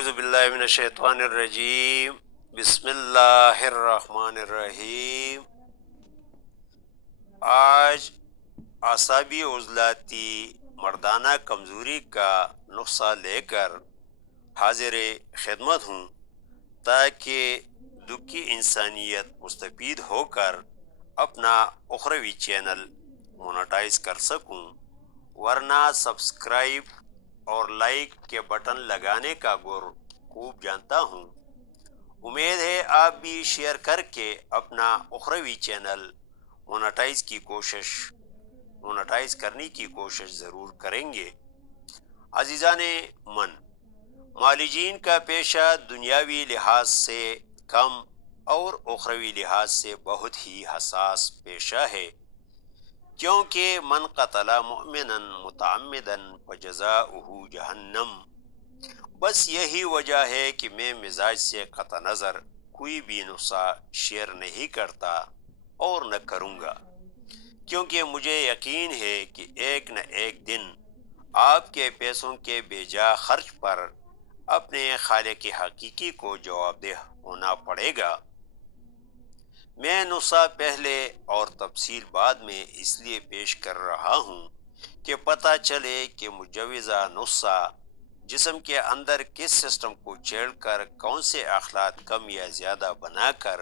اعوذ باللہ من الشیطان الرجیم، بسم اللہ الرحمن الرحیم۔ آج اعصابی عضلاتی مردانہ کمزوری کا نسخہ لے کر حاضر خدمت ہوں تاکہ دکھی انسانیت مستفید ہو کر اپنا اخروی چینل مونیٹائز کر سکوں، ورنہ سبسکرائب اور لائک کے بٹن لگانے کا گر خوب جانتا ہوں۔ امید ہے آپ بھی شیئر کر کے اپنا اخروی چینل مونیٹائز کرنے کی کوشش ضرور کریں گے۔ عزیزان من، معالجین کا پیشہ دنیاوی لحاظ سے کم اور اخروی لحاظ سے بہت ہی حساس پیشہ ہے، کیونکہ من قتل مؤمنا متعمدا فجزاؤہ جہنم۔ بس یہی وجہ ہے کہ میں مزاج سے قطع نظر کوئی بھی نسخہ شیئر نہیں کرتا اور نہ کروں گا، کیونکہ مجھے یقین ہے کہ ایک نہ ایک دن آپ کے پیسوں کے بے جا خرچ پر اپنے خالق حقیقی کو جواب دہ ہونا پڑے گا۔ میں نسخہ پہلے اور تفصیل بعد میں اس لیے پیش کر رہا ہوں کہ پتہ چلے کہ مجوزہ نسخہ جسم کے اندر کس سسٹم کو چھیڑ کر کون سے اخلاق کم یا زیادہ بنا کر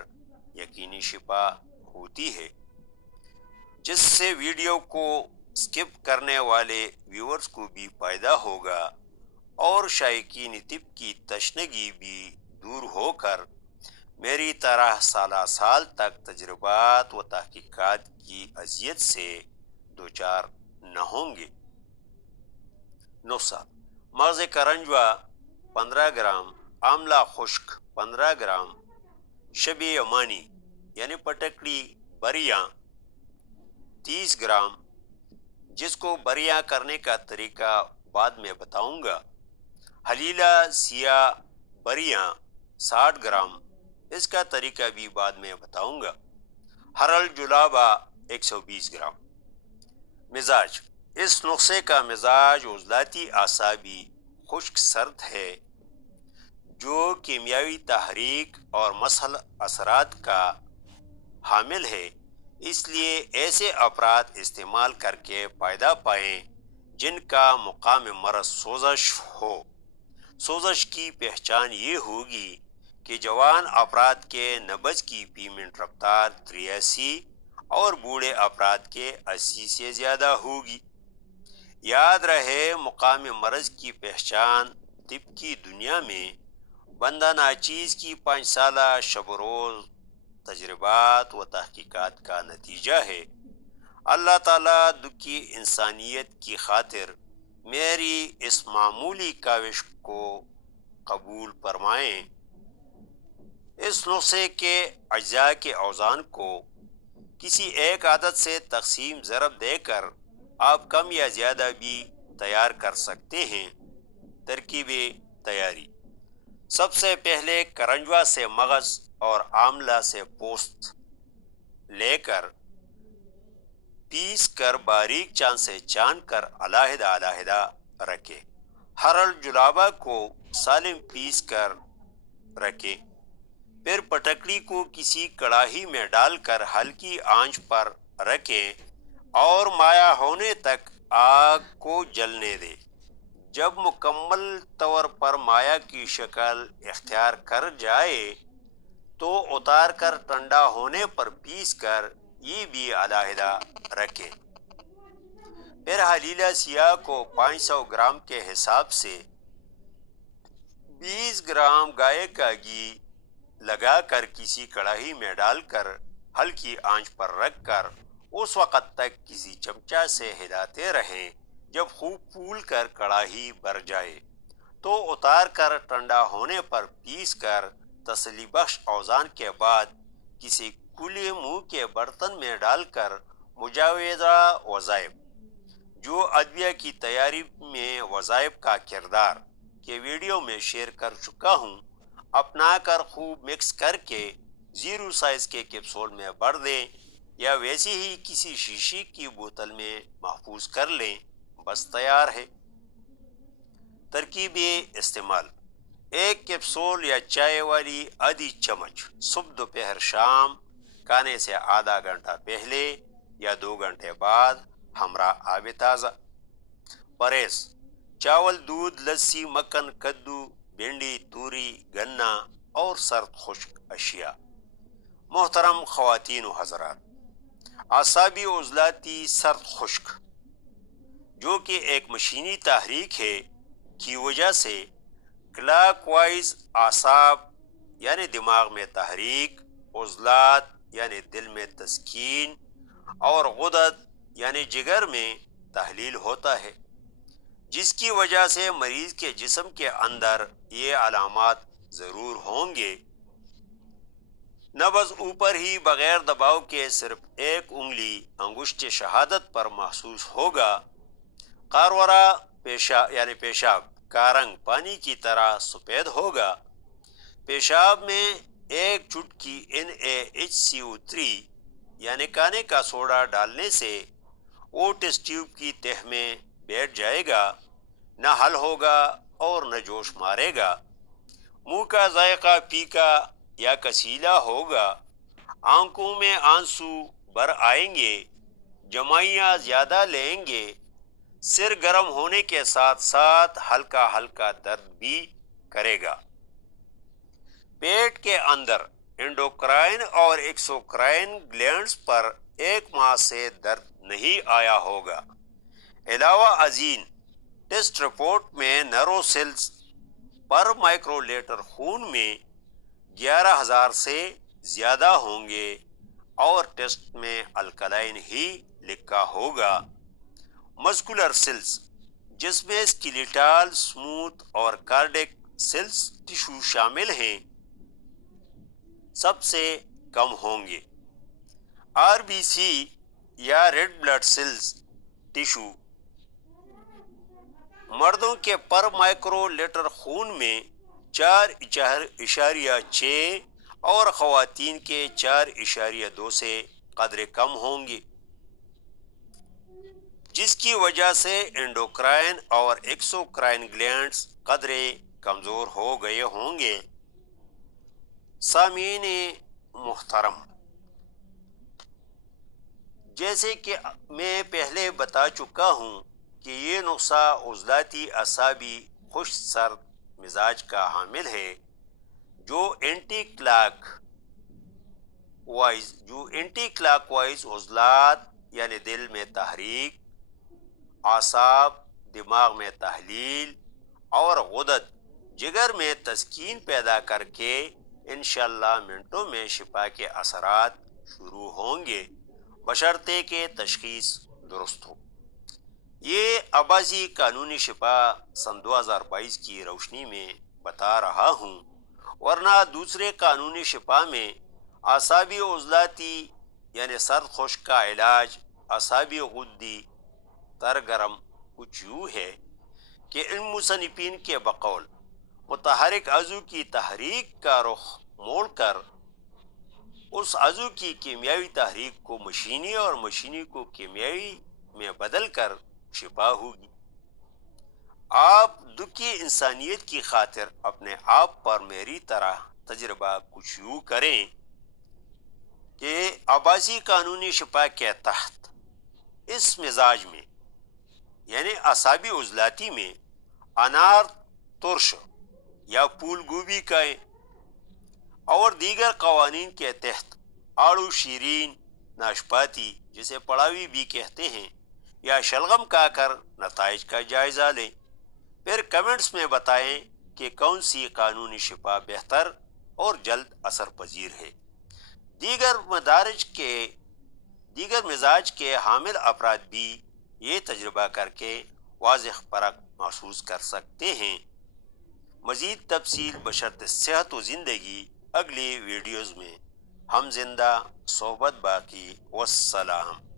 یقینی شفا ہوتی ہے، جس سے ویڈیو کو سکپ کرنے والے ویورز کو بھی فائدہ ہوگا اور شائقین طب کی تشنگی بھی دور ہو کر میری طرح سالہ سال تک تجربات و تحقیقات کی اذیت سے دوچار نہ ہوں گے۔ نسخہ: مغز کرنجوا 15 گرام، آملہ خشک 15 گرام، شب یمانی یعنی پٹکڑی بریاں 30 گرام، جس کو بریاں کرنے کا طریقہ بعد میں بتاؤں گا۔ حلیلہ سیاہ بریاں 60 گرام، اس کا طریقہ بھی بعد میں بتاؤں گا۔ ہرل جلابہ 120 گرام۔ مزاج: اس نسخے کا مزاج عضلاتی اعصابی خشک سرد ہے، جو کیمیاوی تحریک اور مسحل اثرات کا حامل ہے، اس لیے ایسے افراد استعمال کر کے فائدہ پائیں جن کا مقام مرض سوزش ہو۔ سوزش کی پہچان یہ ہوگی کہ جوان افراد کے نبض کی فی منٹ رفتار 83 اور بوڑھے افراد کے 80 سے زیادہ ہوگی۔ یاد رہے، مقام مرض کی پہچان طب کی دنیا میں بندہ ناچیز کی 5 سالہ شب و روز تجربات و تحقیقات کا نتیجہ ہے۔ اللہ تعالیٰ دکھی انسانیت کی خاطر میری اس معمولی کاوش کو قبول فرمائیں۔ اس نسخے کے اجزاء کے اوزان کو کسی ایک عدد سے تقسیم ضرب دے کر آپ کم یا زیادہ بھی تیار کر سکتے ہیں۔ ترکیب تیاری: سب سے پہلے کرنجوا سے مغز اور آملہ سے پوست لے کر پیس کر باریک چاند سے چان کر علیحدہ علیحدہ رکھیں۔ ہرل جلابہ کو سالم پیس کر رکھیں۔ پھر پٹکڑی کو کسی کڑاہی میں ڈال کر ہلکی آنچ پر رکھیں اور مائع ہونے تک آگ کو جلنے دیں۔ جب مکمل طور پر مائع کی شکل اختیار کر جائے تو اتار کر ٹھنڈا ہونے پر پیس کر یہ بھی علیحدہ رکھیں۔ پھر حلیلہ سیاہ کو 500 گرام کے حساب سے 20 گرام گائے کا گھی لگا کر کسی کڑاہی میں ڈال کر ہلکی آنچ پر رکھ کر اس وقت تک کسی چمچہ سے ہلاتے رہیں جب خوب پھول کر کڑاہی بھر جائے، تو اتار کر ٹھنڈا ہونے پر پیس کر تسلی بخش اوزان کے بعد کسی کھلے منہ کے برتن میں ڈال کر مجوزہ وظائف، جو ادویہ کی تیاری میں وظائف کا کردار کے ویڈیو میں شیئر کر چکا ہوں، اپنا کر خوب مکس کر کے 0 سائز کے کیپسول میں بھر دیں یا ویسی ہی کسی شیشے کی بوتل میں محفوظ کر لیں، بس تیار ہے۔ ترکیب استعمال: ایک کیپسول یا چائے والی آدھی چمچ صبح دوپہر شام کھانے سے آدھا گھنٹہ پہلے یا 2 گھنٹے بعد ہمراہ آب تازہ۔ پرہیز: چاول، دودھ، لسی، مکھن، کدو، بھنڈی، توری، گنا اور سرد خشک اشیاء۔ محترم خواتین و حضرات، اعصابی عضلاتی سرد خشک جو کہ ایک مشینی تحریک ہے کی وجہ سے کلاک وائز اعصاب یعنی دماغ میں تحریک، عضلات یعنی دل میں تسکین اور غدد یعنی جگر میں تحلیل ہوتا ہے، جس کی وجہ سے مریض کے جسم کے اندر یہ علامات ضرور ہوں گے۔ نبض اوپر ہی بغیر دباؤ کے صرف ایک انگلی انگشت شہادت پر محسوس ہوگا۔ قارورہ پیشاب کا رنگ پانی کی طرح سفید ہوگا۔ پیشاب میں ایک چٹکی NaHCO3 یعنی کھانے کا سوڈا ڈالنے سے وہ ٹیسٹ ٹیوب کی تہ میں بیٹھ جائے گا، نہ حل ہوگا اور نہ جوش مارے گا۔ منہ کا ذائقہ پھیکا یا کسیلا ہوگا۔ آنکھوں میں آنسو بھر آئیں گے۔ جمائیاں زیادہ لیں گے۔ سر گرم ہونے کے ساتھ ساتھ ہلکا ہلکا درد بھی کرے گا۔ پیٹ کے اندر انڈوکرائن اور ایکسوکرائن گلینڈز پر 1 ماہ سے درد نہیں آیا ہوگا۔ علاوہ ازیں ٹیسٹ رپورٹ میں نرو سیلز پر مائکرو لیٹر خون میں 11,000 سے زیادہ ہوں گے اور ٹیسٹ میں الکلائن ہی لکھا ہوگا۔ مسکولر سیلز جس میں اسکیلیٹل، اسموتھ اور کارڈیک سیلز ٹشو شامل ہیں سب سے کم ہوں گے۔ RBC یا ریڈ بلڈ سیلز ٹشو مردوں کے پر مائکرو لیٹر خون میں 4.6 اور خواتین کے 4.2 سے قدرے کم ہوں گے، جس کی وجہ سے انڈوکرائن اور ایکسوکرائن گلینڈز قدرے کمزور ہو گئے ہوں گے۔ سامعین محترم، جیسے کہ میں پہلے بتا چکا ہوں کہ یہ نسخہ عضلاتی اعصابی خشک سرد مزاج کا حامل ہے جو اینٹی کلاک وائز عضلات یعنی دل میں تحریک، اعصاب، دماغ میں تحلیل اور غدد جگر میں تسکین پیدا کر کے انشاءاللہ منٹوں میں شفا کے اثرات شروع ہوں گے، بشرطے کہ تشخیص درست ہو۔ یہ آبازی قانونی شفا سن 2022 کی روشنی میں بتا رہا ہوں، ورنہ دوسرے قانونی شفا میں اعصابی عضلاتی یعنی سرد خشک کا علاج اعصابی غدی تر گرم کچھ یوں ہے کہ ان مصنفین کے بقول متحرک عضو کی تحریک کا رخ موڑ کر اس عضو کی کیمیاوی تحریک کو مشینی اور مشینی کو کیمیاوی میں بدل کر شفا ہوگی۔ آپ دکھی انسانیت کی خاطر اپنے آپ پر میری طرح تجربہ کچھ یوں کریں کہ آبازی قانونی شفا کے تحت اس مزاج میں یعنی اعصابی عضلاتی میں انار ترش یا پھول گوبھی کھائیں اور دیگر قوانین کے تحت آڑو شیرین، ناشپاتی جسے پڑاوی بھی کہتے ہیں یا شلغم کھا کر نتائج کا جائزہ لیں، پھر کمنٹس میں بتائیں کہ کون سی قانونی شفا بہتر اور جلد اثر پذیر ہے۔ دیگر مزاج کے حامل افراد بھی یہ تجربہ کر کے واضح فرق محسوس کر سکتے ہیں۔ مزید تفصیل بشرط صحت و زندگی اگلی ویڈیوز میں۔ ہم زندہ، صحبت باقی، والسلام۔